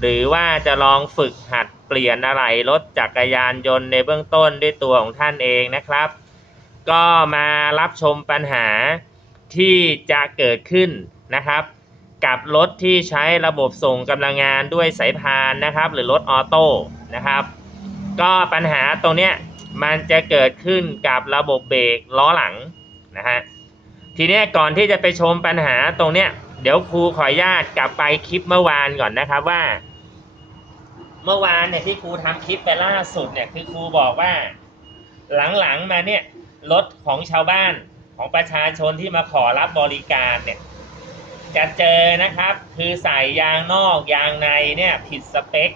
หรือว่าจะลองฝึกหัดเปลี่ยนอะไหล่รถจักรยานยนต์ในเบื้องต้นด้วยตัวของท่านเองนะครับ ก็มารับชมปัญหาที่จะเกิดขึ้นนะครับ กับรถที่ใช้ระบบส่งกำลังงานด้วยสายพานนะครับ หรือรถออโต้นะครับ ก็ปัญหาตรงเนี้ยมันจะเกิดขึ้นกับระบบเบรกล้อหลังนะฮะทีนี้ก่อนที่จะไปชมปัญหาตรงเนี้ยเดี๋ยวครูขออนุญาตกลับไปคลิปเมื่อวานก่อนนะครับว่า เมื่อวานเนี่ยที่ครูทำคลิปไปล่าสุดเนี่ยคือครูบอกว่า หลังๆมาเนี่ยรถของชาวบ้านของประชาชนที่มาขอรับบริการเนี่ยจะเจอนะครับ คือใส่ยางนอกยางในเนี่ยผิดสเปค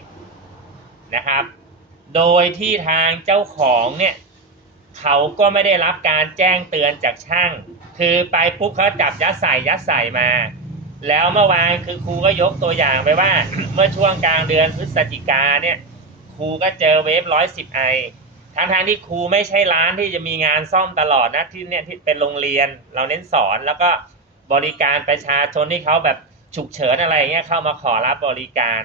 นะครับ โดยที่ทางเจ้าของเนี่ยเขาก็ไม่ได้รับการแจ้งเตือนจากช่าง คือไปปุ๊บเขาจับยัดใส่ยัดใส่มา แล้วเมื่อวานคือครูก็ยกตัวอย่างไปว่า เมื่อช่วงกลางเดือนพฤศจิกาเนี่ยครูก็เจอเวฟร้อยสิบไอทั้งทางที่ครูไม่ใช่ร้านที่จะมีงานซ่อมตลอดนะที่เนี่ยที่เป็นโรงเรียน เราเน้นสอนแล้วก็บริการประชาชนที่เขาแบบฉุกเฉินอะไรเงี้ยเข้ามาขอรับบริการ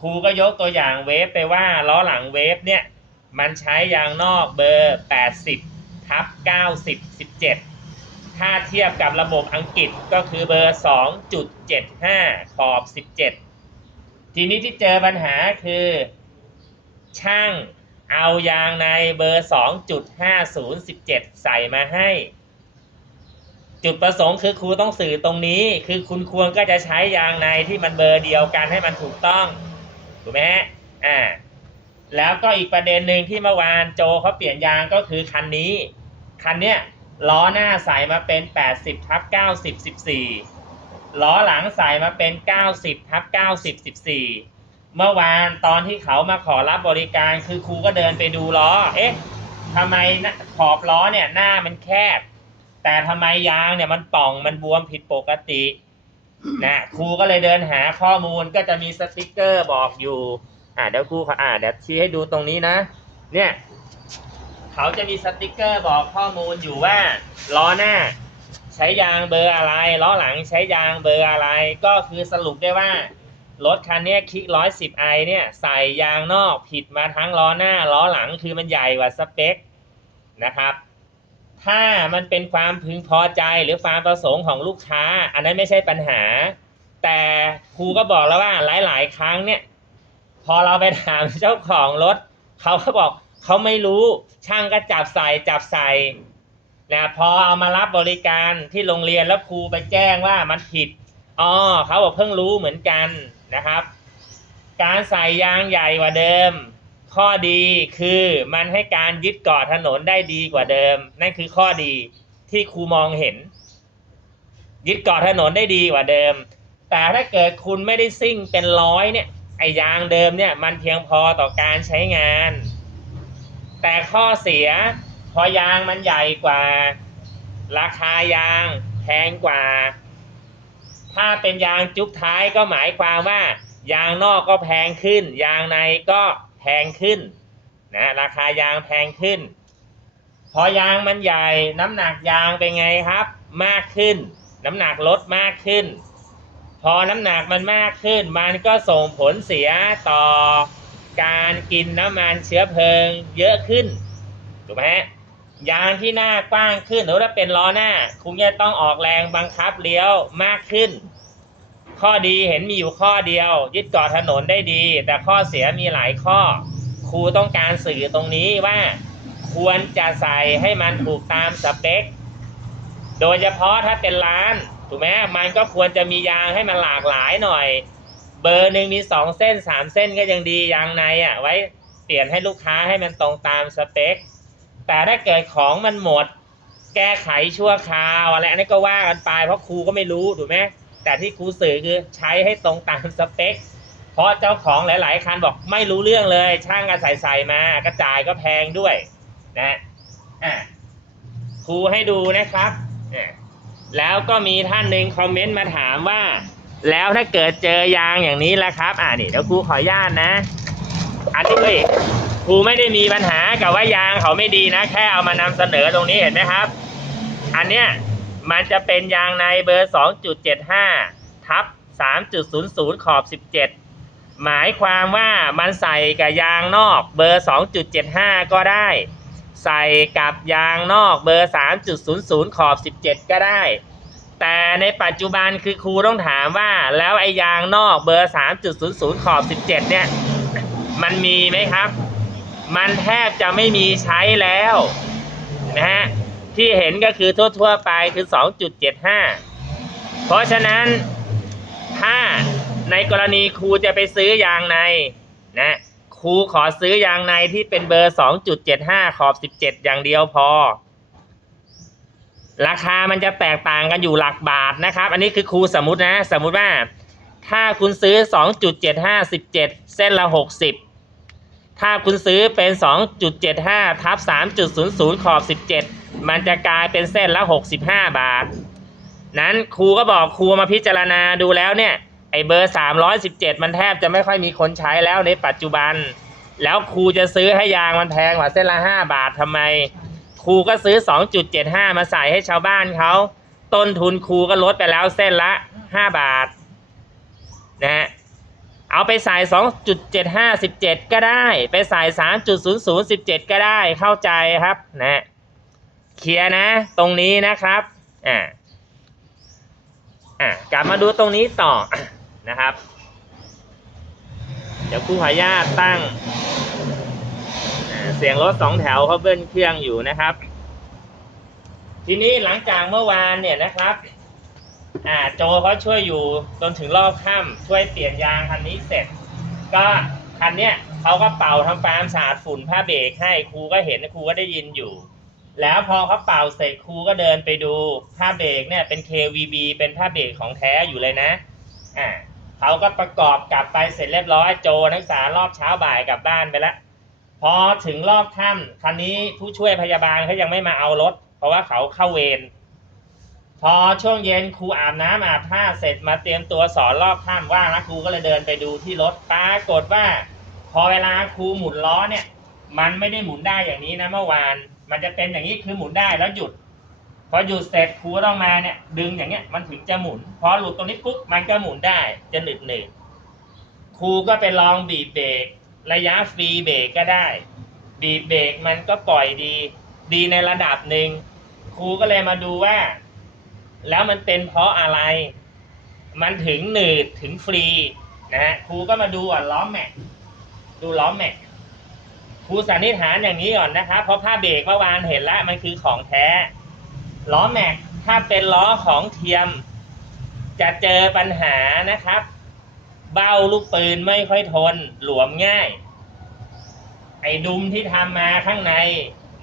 ครูก็ยกตัวอย่างเวฟไปว่าล้อหลังเวฟเนี่ยมันใช้ยางนอกเบอร์ 80ทับ90 17 ถ้าเทียบกับระบบอังกฤษก็คือเบอร์ 2.75 ขอบ 17 ทีนี้ที่เจอปัญหาคือ ช่างเอายางในเบอร์ 2.5017 ใส่มาให้ จุดประสงค์คือครูต้องสื่อตรงนี้ คือคุณควรก็จะใช้ยางในที่มันเบอร์เดียวกันให้มันถูกต้อง ถูกไหมอ่าแล้วก็อีกประเด็นหนึ่งที่เมื่อวานโจเขาเปลี่ยนยางก็คือคันนี้ คันเนี้ย ล้อหน้าใส่มาเป็น 80ทับ90 14 ล้อหลังใส่มาเป็น 90ทับ90 14 เมื่อวานตอนที่เขามาขอรับบริการคือครูก็เดินไปดูล้อ เอ๊ะทำไมขอบล้อเนี่ยหน้ามันแคบ แต่ทำไมยางเนี่ยมันป่องมันบวมผิดปกตินะครูก็เลยเดินหาข้อมูลก็จะมีสติกเกอร์บอกอยู่ อ่าเดี๋ยวครูขออ่าเดี๋ยวชี้ให้ดูตรงนี้นะ เนี่ย เขาจะมีสติกเกอร์บอกข้อมูลอยู่ว่าล้อหน้า ใช้ยางเบอร์อะไรล้อหลังใช้ยางเบอร์อะไร ก็คือสรุปได้ว่ารถคันนี้คิกร้อยสิบไอเนี่ยใส่ยางนอกผิดมาทั้งล้อหน้าล้อหลังคือมันใหญ่กว่าสเปคนะครับ ถ้ามันเป็นความพึงพอใจหรือความประสงค์ของลูกค้า อันนั้นไม่ใช่ปัญหา แต่ครูก็บอกแล้วว่าหลาย ๆ ครั้งเนี่ย พอเราไปถามเจ้าของรถเขาก็บอก เขาไม่รู้ช่างก็จับใส่จับใส่นะพอเอามารับบริการที่โรงเรียนแล้วครูไปแจ้งว่ามันผิดอ๋อเขาบอกเพิ่งรู้เหมือนกันนะครับ การใส่ยางใหญ่กว่าเดิม ข้อดีคือมันให้การยึดเกาะถนนได้ดีกว่าเดิม นั่นคือข้อดีที่ครูมองเห็น ยึดเกาะถนนได้ดีกว่าเดิม แต่ถ้าเกิดคุณไม่ได้ซิ่งเป็นร้อยเนี่ยไอ้ยางเดิมเนี่ยมันเพียงพอต่อการใช้งาน แต่ข้อเสียพอยางมันใหญ่กว่า ราคายางแพงกว่า ถ้าเป็นยางจุ๊บท้ายก็หมายความว่า ยางนอกก็แพงขึ้น ยางในก็แพงขึ้นนะราคายางแพงขึ้น พอยางมันใหญ่น้ำหนักยางเป็นไงครับ มากขึ้น น้ำหนักลดมากขึ้น พอน้ำหนักมันมากขึ้น มันก็ส่งผลเสียต่อ การกินน้ำมันเชื้อเพลิงเยอะขึ้นถูกไหมฮะยางที่หน้ากว้างขึ้นหรือว่าเป็นล้อหน้า คุณจะต้องออกแรงบังคับเลี้ยวมากขึ้น ข้อดีเห็นมีอยู่ข้อเดียว ยึดเกาะถนนได้ดี แต่ข้อเสียมีหลายข้อ ครูต้องการสื่อตรงนี้ว่า ควรจะใส่ให้มันถูกตามสเปค โดยเฉพาะถ้าเป็นร้านถูกไหมมันก็ควรจะมียางให้มันหลากหลายหน่อย เบอร์หนึ่งมีสองเส้นสามเส้นก็ยังดียางในอะ ไว้เปลี่ยนให้ลูกค้าให้มันตรงตามสเปค แต่ถ้าเกิดของมันหมด แก้ไขชั่วคราวอะไรอันนี้ก็ว่ากันไปเพราะครูก็ไม่รู้ถูกไหมแต่ที่ครูสื่อคือใช้ให้ตรงตามสเปค เพราะเจ้าของหลาย ๆ คันบอกไม่รู้เรื่องเลย ช่างก็ใส่ใส่มากระจายก็แพงด้วยนะอะครูให้ดูนะครับ แล้วก็มีท่านหนึ่งคอมเมนต์มาถามว่า แล้วถ้าเกิดเจอยางอย่างนี้และครับ อ่านี่เดี๋ยวครูขออนุญาตนะ อันนี้เอ้ยครูไม่ได้มีปัญหากับว่ายางเขาไม่ดีนะ แค่เอามานำเสนอตรงนี้เห็นไหมครับ อันเนี้ยมันจะเป็นยางในเบอร์ 2.75 ทับ 3.00 ขอบ 17 หมายความว่ามันใส่กับยางนอกเบอร์ 2.75 ก็ได้ ใส่กับยางนอกเบอร์ 3.00 ขอบ 17 ก็ได้ แต่ในปัจจุบันคือครูต้องถามว่าแล้วไอ้ยางนอกเบอร์ 3.00 ขอบ 17 เนี่ย มันมีไหมครับ มันแทบจะไม่มีใช้แล้วนะฮะที่เห็นก็คือทั่ว ๆ ไปคือ 2.75 เพราะฉะนั้นถ้าในกรณีครูจะไปซื้อยางในนะครูขอซื้อยางในที่เป็นเบอร์ 2.75 ขอบ 17 อย่างเดียวพอ ราคามันจะแตกต่างกันอยู่หลักบาทนะครับ อันนี้คือครูสมมตินะ สมมุติว่า ถ้าคุณซื้อ 2.75 17 เส้นละ 60 ถ้าคุณซื้อเป็น 2.75ทับ3.00 ขอบ 17 มันจะกลายเป็นเส้นละ 65 บาท นั้นครูก็บอกครูมาพิจารณาดูแล้วเนี่ย ไอเบอร์ 317 มันแทบจะไม่ค่อยมีคนใช้แล้วในปัจจุบัน แล้วครูจะซื้อให้ยางมันแพงกว่าเส้นละ 5 บาททำไม รูก็ซื้อ 2.75 มาใส่ให้ชาวบ้านเขาต้นทุนครูก็ลดไปแล้วเส้นละ 5 บาทนะฮะเอาไปใส่2.75 17 ก็ได้ ไปใส่3.00 17 ก็ได้เข้าใจครับนะเคลียร์นะ ตรงนี้นะครับอ่าอะกลับมาดูตรงนี้ต่อนะครับ เดี๋ยวครูขออนุญาตตั้ง เสียงรถสองแถวเขาเบิ้ลเครื่องอยู่นะครับ ทีนี้หลังจากเมื่อวานเนี่ยนะครับ อ่าโจเขาช่วยอยู่จนถึงรอบค่ำช่วยเปลี่ยนยางคันนี้เสร็จ ก็คันเนี้ยเขาก็เป่าทำความสะอาดฝุ่นผ้าเบรกให้ครูก็เห็นครูก็ได้ยินอยู่ แล้วพอเขาเป่าเสร็จครูก็เดินไปดูผ้าเบรกเนี่ยเป็น KVB เป็นผ้าเบรกของแท้อยู่เลยนะอ่าเขาก็ประกอบกลับไปเสร็จเรียบร้อยโจนักศึกษารอบเช้าบ่ายกลับบ้านไปแล้ว พอถึงรอบค่ำคันนี้ผู้ช่วยพยาบาลเขายังไม่มาเอารถ เพราะว่าเขาเข้าเวรพอช่วงเย็นครูอาบน้ำอาบท่าเสร็จมาเตรียมตัวสอนรอบข้ามว่างแล้วครูก็เลยเดินไปดูที่รถปรากฏว่า พอเวลาครูหมุนล้อเนี่ย มันไม่ได้หมุนได้อย่างนี้นะเมื่อวาน มันจะเป็นอย่างนี้คือหมุนได้แล้วหยุด พอหยุดเสร็จครูต้องมาเนี่ย ดึงอย่างเงี้ยมันถึงจะหมุน พอหลุดตรงนี้ปุ๊บมันก็หมุนได้จะหนึบหนึบครูก็ไปลองบีบเบรก ระยะฟรีเบรกก็ได้ บีบเบรกมันก็ปล่อยดี ดีในระดับหนึ่งครูก็เลยมาดูว่า แล้วมันเป็นเพราะอะไร มันถึงหนืดถึงฟรีนะฮะครูก็มาดูอะล้อแม็กดูล้อแม็กครูสันนิษฐานอย่างนี้ก่อนนะครับเพราะผ้าเบรกเมื่อวานเห็นแล้วมันคือของแท้ล้อแม็กถ้าเป็นล้อของเทียม จะเจอปัญหานะครับ เบ้าลูกปืนไม่ค่อยทนหลวมง่าย ไอ้ดุมที่ทำมาข้างใน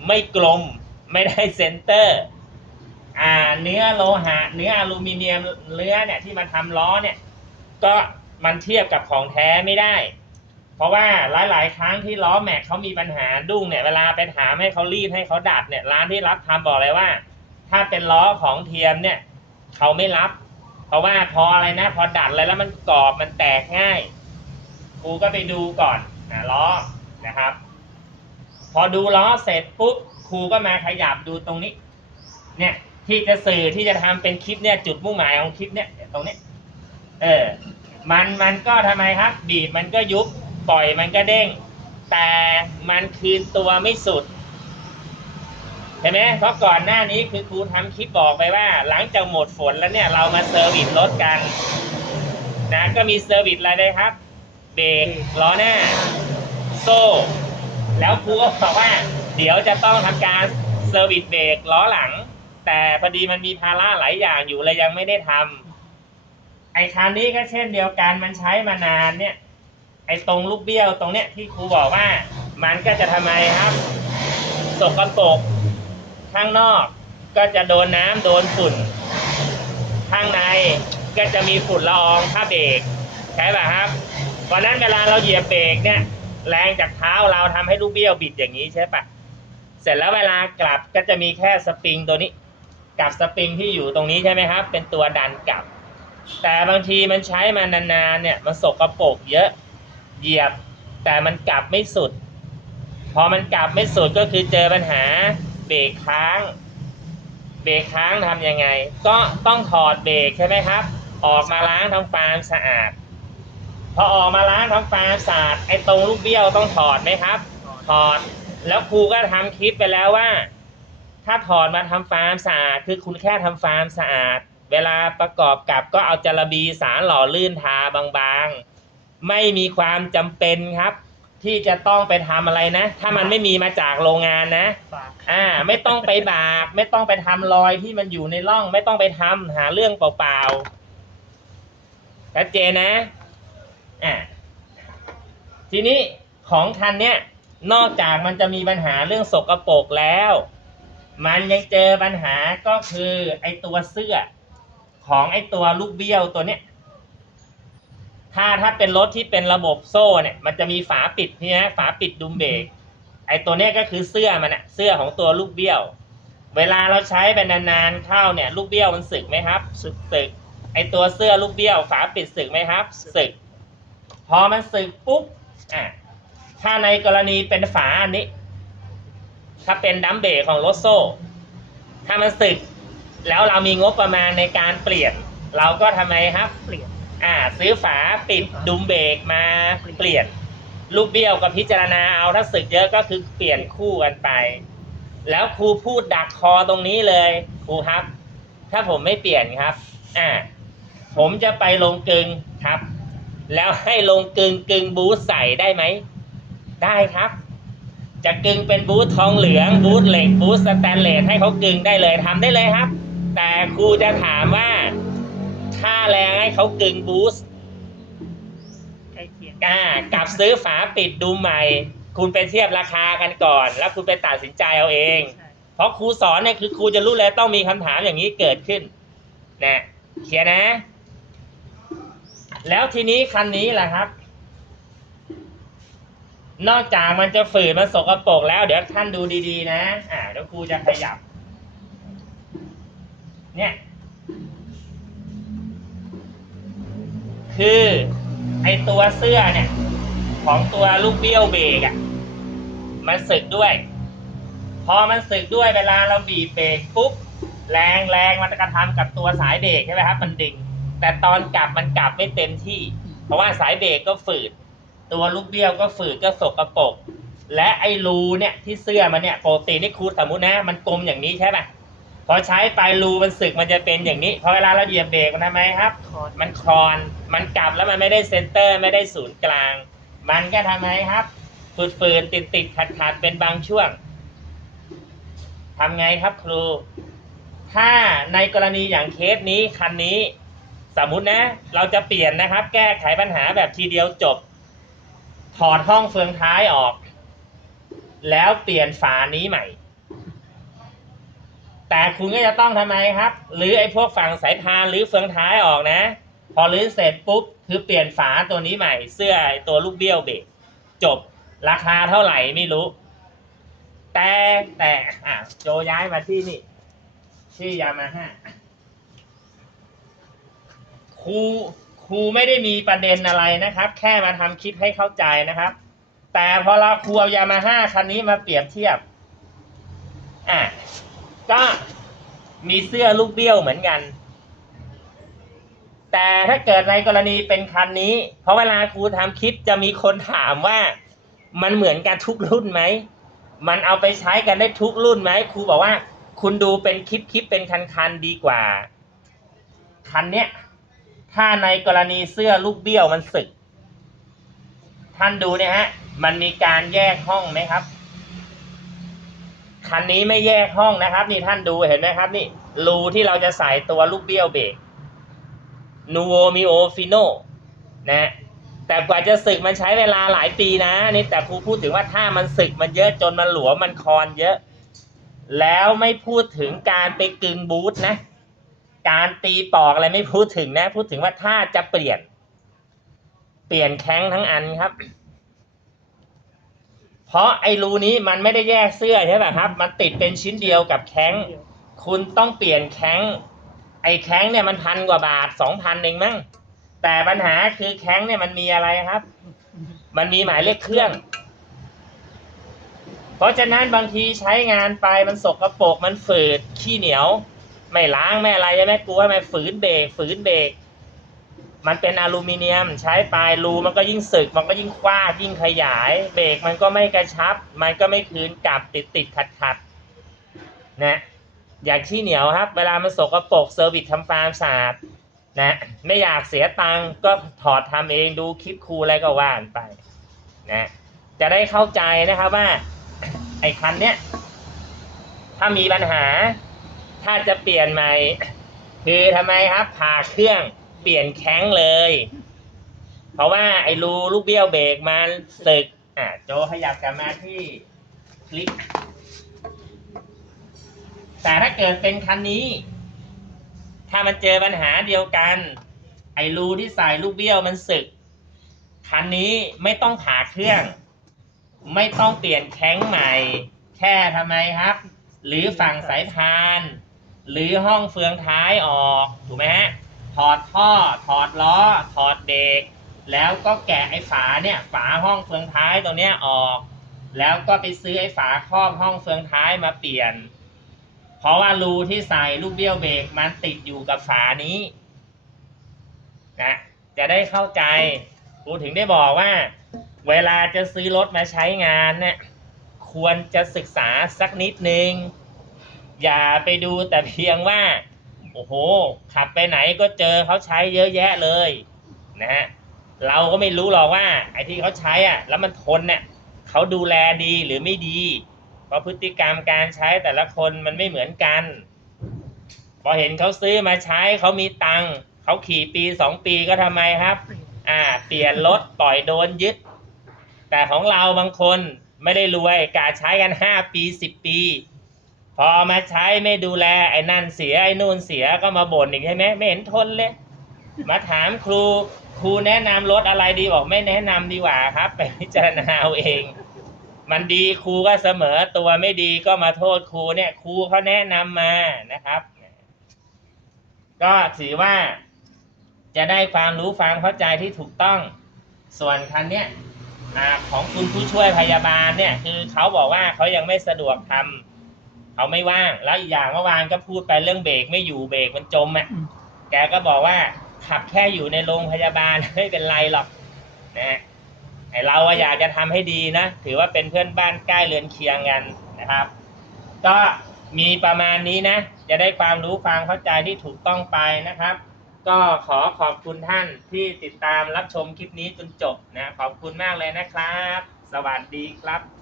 ไม่กลมไม่ได้เซนเตอร์ อ่าเนื้อโลหะ เนื้ออลูมิเนียมเนื้อเนี่ยที่มันทำล้อเนี่ย ก็มันเทียบกับของแท้ไม่ได้ เพราะว่าหลาย ๆ ครั้งที่ล้อแม็กเขามีปัญหาดุ้งเนี่ยเวลาไปถามให้เขารีดให้เขาดัดเนี่ยร้านที่รับทำบอกเลยว่า ถ้าเป็นล้อของเทียมเนี่ยเขาไม่รับ เพราะว่าพออะไรนะ พอดัดอะไรแล้วมันกรอบมันแตกง่ายครูก็ไปดูก่อนอ่าล้อนะครับ พอดูล้อเสร็จปุ๊บครูก็มาขยับดูตรงนี้ เนี่ยที่จะสื่อที่จะทำเป็นคลิปเนี่ยจุดมุ่งหมายของคลิปเนี่ยตรงนี้ เออ มันมันก็ทำไมครับ บีบมันก็ยุบปล่อยมันก็เด้ง แต่มันคืนตัวไม่สุด ห็นไหมเพราะก่อนหน้านี้คือครูทำคลิปบอกไปว่า หลังจากหมดฝนแล้วเนี่ยเรามาเซอร์วิสรถกันนะก็มีเซอร์วิสอะไรได้ครับ เบรกล้อหน้า โซ่ แล้วครูก็บอกว่า เดี๋ยวจะต้องทำการเซอร์วิสเบรกล้อหลัง แต่พอดีมันมีภาระหลายอย่างอยู่เลยยังไม่ได้ทำไอ้คันนี้ก็เช่นเดียวกันมันใช้มานานเนี่ย ไอ้ตรงลูกเบี้ยวตรงเนี้ยที่ครูบอกว่า มันก็จะทำไมครับสกปรก ข้างนอกก็จะโดนน้ำโดนฝุ่น ข้างในก็จะมีฝุ่นละอองผ้าเบรกใช่ป่ะครับเพราะนั้นเวลาเราเหยียบเบรกเนี่ย แรงจากเท้าเราทำให้ลูกเบี้ยวบิดอย่างนี้ใช่ป่ะเสร็จแล้วเวลากลับก็จะมีแค่สปริงตัวนี้ กับสปริงที่อยู่ตรงนี้ใช่ไหมครับ เป็นตัวดันกลับ แต่บางทีมันใช้มานานๆเนี่ยมันสกรปรกเยอะเหยียบ แต่มันกลับไม่สุด พอมันกลับไม่สุดก็คือเจอปัญหา เบรกค้าง เบรกค้างทำยังไง ก็ต้องถอดเบรกใช่ไหมครับ ออกมาล้างทำความสะอาด พอออกมาล้างทำความสะอาดไอ้ตรงลูกเบี้ยวต้องถอดไหมครับ ถอด แล้วครูก็ทำคลิปไปแล้วว่า ถ้าถอดมาทำฟาร์มสะอาด คือคุณแค่ทำฟาร์มสะอาด เวลาประกอบกับก็เอาจรบีสารหล่อลื่นทาบางๆ ไม่มีความจำเป็นครับ ที่จะต้องไปทำอะไรนะ ถ้ามันไม่มีมาจากโรงงานนะ ฝากอ่า ไม่ต้องไปบาก ไม่ต้องไปทำรอยที่มันอยู่ในร่อง ไม่ต้องไปทำหาเรื่องเปล่าๆชัดเจนนะอ่าทีนี้ของคันเนี้ยนอกจากมันจะมีปัญหาเรื่องสกรปรกแล้ว มันยังเจอปัญหาก็คือไอตัวเสื้อ ของไอตัวลูกเบี้ยวตัวเนี้ย ถ้าถ้าเป็นรถที่เป็นระบบโซ่เนี่ย มันจะมีฝาปิดนี่นะฝาปิดดุมเบรกไอตัวเนี้ยก็คือเสื้อมันอะเสื้อของตัวลูกเบี้ยว เวลาเราใช้ไปนานๆเข้าเนี่ย ลูกเบี้ยวมันสึกไหมครับสึกสึกไอตัวเสื้อลูกเบี้ยว ฝาปิดสึกไหมครับสึก พอมันสึกปุ๊บอะถ้าในกรณีเป็นฝาอันนี้ ถ้าเป็นดัมเบรกของรถโซ่ ถ้ามันสึก แล้วเรามีงบประมาณในการเปลี่ยน เราก็ทำไมครับเปลี่ยน อ่าซื้อฝาปิดดุมเบรกมาเปลี่ยน ลูกเบี้ยวก็พิจารณาเอาถ้าสึกเยอะก็คือเปลี่ยนคู่กันไป แล้วครูพูดดักคอตรงนี้เลยครูครับ ถ้าผมไม่เปลี่ยนครับ อ่า ผมจะไปลงกึงครับ แล้วให้ลงกึงกึงบูทใส่ได้ไหม ได้ครับ จะกึงเป็นบูททองเหลือง บูทเหล็กบูทสแตนเลสให้เขากึงได้เลยทำได้เลยครับ แต่ครูจะถามว่า ค่าแรงให้เขากึงบูสใกล้เคียงอ่ากับซื้อฝาปิดดูใหม่ คุณไปเทียบราคากันก่อน แล้วคุณไปตัดสินใจเอาเอง ใช่เพราะครูสอนเนี่ยคือครูจะรู้เลยต้องมีคำถามอย่างนี้เกิดขึ้นนะเคลียร์นะ แล้วทีนี้คันนี้แหละครับ นอกจากมันจะฝืดมันสกรปรกแล้ว เดี๋ยวท่านดูดีๆ นะ อ่าเดี๋ยวครูจะขยับ เนี่ย คือไอตัวเสื้อเนี่ย ของตัวลูกเบี้ยวเบรกอะ่ะ มันสึกด้วย พอมันสึกด้วยเวลาเราบีบเบรกปุ๊บแรงแรงมันจะกระทำกับตัวสายเบรกใช่ไหมครับ มันดิ่ง แต่ตอนกลับมันกลับไม่เต็มที่ เพราะว่าสายเบรกก็ฝืด ตัวลูกเบี้ยวก็ฝืดก็สกรปรกและไอ้รูเนี่ยที่เสื้อมันเนี่ยโปกตินี่ครูสมมตินะ มันกลมอย่างนี้ใช่ป่ะ พอใช้ไปรูมันสึกมันจะเป็นอย่างนี้พอเวลาเราเหยียบเบรกมันทำไมครับคอร์ดมันคลอน มันกลับแล้วมันไม่ได้เซนเตอร์ไม่ได้ศูนย์กลาง มันก็ทำไมครับฝืดๆติดๆขัดๆเป็นบางช่วงทำไงครับครู ถ้าในกรณีอย่างเคสนี้คันนี้ สมมุตินะ เราจะเปลี่ยนนะครับ แก้ไขปัญหาแบบทีเดียวจบ ถอดห้องเฟืองท้ายออก แล้วเปลี่ยนฝานี้ใหม่ แต่คุณก็จะต้องทำไมครับหรือไอ้พวกฝั่งสายพานหรือเฟืองท้ายออกนะ พอรื้อเสร็จปุ๊บคือเปลี่ยนฝาตัวนี้ใหม่ เสื้อตัวลูกเบี้ยวเบรกจบราคาเท่าไหร่ไม่รู้ แต่แต่อะโจย้ายมาที่นี่ ที่ยามาฮ่าครูครูไม่ได้มีประเด็นอะไรนะครับ แค่มาทำคลิปให้เข้าใจนะครับ แต่พอเราครูเอายามาฮ่าคันนี้มาเปรียบเทียบอะ ก็มีเสื้อลูกเบี้ยวเหมือนกัน แต่ถ้าเกิดในกรณีเป็นคันนี้ เพราะเวลาครูทำคลิปจะมีคนถามว่า มันเหมือนกันทุกรุ่นไหม มันเอาไปใช้กันได้ทุกรุ่นไหมครูบอกว่า คุณดูเป็นคลิปคลิปเป็นคันๆดีกว่า คันเนี้ยถ้าในกรณีเสื้อลูกเบี้ยวมันสึก ท่านดูเนี่ยฮะ มันมีการแยกห้องไหมครับ คันนี้ไม่แยกห้องนะครับ นี่ท่านดูเห็นไหมครับ นี่รูที่เราจะใส่ตัวลูกเบี้ยวเบรกนูโวมิโอฟิโนนะแต่กว่าจะสึกมันใช้เวลาหลายปีนะนี่แต่ครูพูดถึงว่าถ้ามันสึกมันเยอะจนมันหลวมมันคอนเยอะ แล้วไม่พูดถึงการไปกึงบูทนะ การตีปอกอะไรไม่พูดถึงนะ พูดถึงว่าถ้าจะเปลี่ยน เปลี่ยนแข้งทั้งอันครับ เพราะไอ้รูนี้มันไม่ได้แยกเสื้อใช่ป่ะครับ มันติดเป็นชิ้นเดียวกับแข้งเดียวคุณต้องเปลี่ยนแข้งไอ้แข้งเนี่ยมันพันกว่าบาทสองพันเองมั้งแต่ปัญหาคือแข้งเนี่ยมันมีอะไรครับ มันมีหมายเลขเครื่อง เพราะฉะนั้นบางทีใช้งานไปมันสกรปรกมันฝืดขี้เหนียว ไม่ล้างไม่อะไรใช่ไหมกลัวไหมฝืนเบรกฝืนเบรก มันเป็นอลูมิเนียม ใช้ไปรูมันก็ยิ่งสึก มันก็ยิ่งคว้ายิ่งขยาย เบรกมันก็ไม่กระชับ มันก็ไม่คืนกลับติดติดขัดขัดนะอยางขี้เหนียวครับ เวลามันสกรปรกเซอร์วิสทำฟาร์มสะอาดนะไม่อยากเสียตังค์ก็ถอดทำเองดูคลิปครูอะไรก็ว่านไปนะจะได้เข้าใจนะครับว่าไอ้คันเนี้ยถ้ามีปัญหา ถ้าจะเปลี่ยนใหม่ คือทำไมครับผ่าเครื่อง เปลี่ยนแข้งเลย เพราะว่าไอ้รูลูกเบี้ยวเบรกมันสึก อะโจขยับกลับมาที่คลิก แต่ถ้าเกิดเป็นคันนี้ ถ้ามันเจอปัญหาเดียวกัน ไอ้รูที่ใส่ลูกเบี้ยวมันสึก คันนี้ไม่ต้องผ่าเครื่อง ไม่ต้องเปลี่ยนแข้งใหม่ แค่ทำไมครับ หรือฝั่งสายพาน หรือห้องเฟืองท้ายออก ถูกไหมฮะ ถอดท่อ ถอดล้อ ถอดเบรกแล้วก็แกะไอ้ฝาเนี่ย ฝาห้องเฟืองท้ายตรงเนี้ยออก แล้วก็ไปซื้อไอ้ฝาครอบห้องเฟืองท้ายมาเปลี่ยน เพราะว่ารูที่ใส่ลูกเบี้ยวเบรกมันติดอยู่กับฝานี้นะจะได้เข้าใจกูถึงได้บอกว่า เวลาจะซื้อรถมาใช้งานเนี่ยควรจะศึกษาสักนิดนึง อย่าไปดูแต่เพียงว่า โอ้โห ขับไปไหนก็เจอเขาใช้เยอะแยะเลยนะฮะเราก็ไม่รู้หรอกว่าไอ้ที่เขาใช้อะแล้วมันทนเนี่ยเขาดูแลดีหรือไม่ดี เพราะพฤติกรรมการใช้แต่ละคนมันไม่เหมือนกัน พอเห็นเขาซื้อมาใช้เขามีตังค์เขาขี่ปีสองปีก็ทำไมครับ อ่า เปลี่ยนรถปล่อยโดนยึด แต่ของเราบางคนไม่ได้รวยกาใช้กันห้าปีสิบปี พอมาใช้ไม่ดูแลไอ้นั่นเสียไอ้นู่นเสียก็มาบ่นอีกใช่ไหมไม่เห็นทนเลย มาถามครูครูแนะนำรถอะไรดีบอกไม่แนะนำดีกว่าครับ ไปพิจารณาเอาเอง มันดีครูก็เสมอตัวไม่ดีก็มาโทษครูเนี่ยครูเขาแนะนำมานะครับ ก็ถือว่า จะได้ความรู้ความเข้าใจที่ถูกต้อง ส่วนคันเนี้ยของคุณผู้ช่วยพยาบาลเนี่ย คือเขาบอกว่าเขายังไม่สะดวกทำ เขาไม่ว่าง แล้วอีกอย่างเมื่อวานก็พูดไปเรื่องเบรกไม่อยู่เบรกมันจมอะ แกก็บอกว่าขับแค่อยู่ในโรงพยาบาลไม่เป็นไรหรอกนะฮะไอเราอะอยากจะทำให้ดีนะ ถือว่าเป็นเพื่อนบ้านใกล้เรือนเคียงกันนะครับ ก็มีประมาณนี้นะ จะได้ความรู้ความเข้าใจที่ถูกต้องไปนะครับ ก็ขอขอบคุณท่านที่ติดตามรับชมคลิปนี้จนจบนะ ขอบคุณมากเลยนะครับ สวัสดีครับ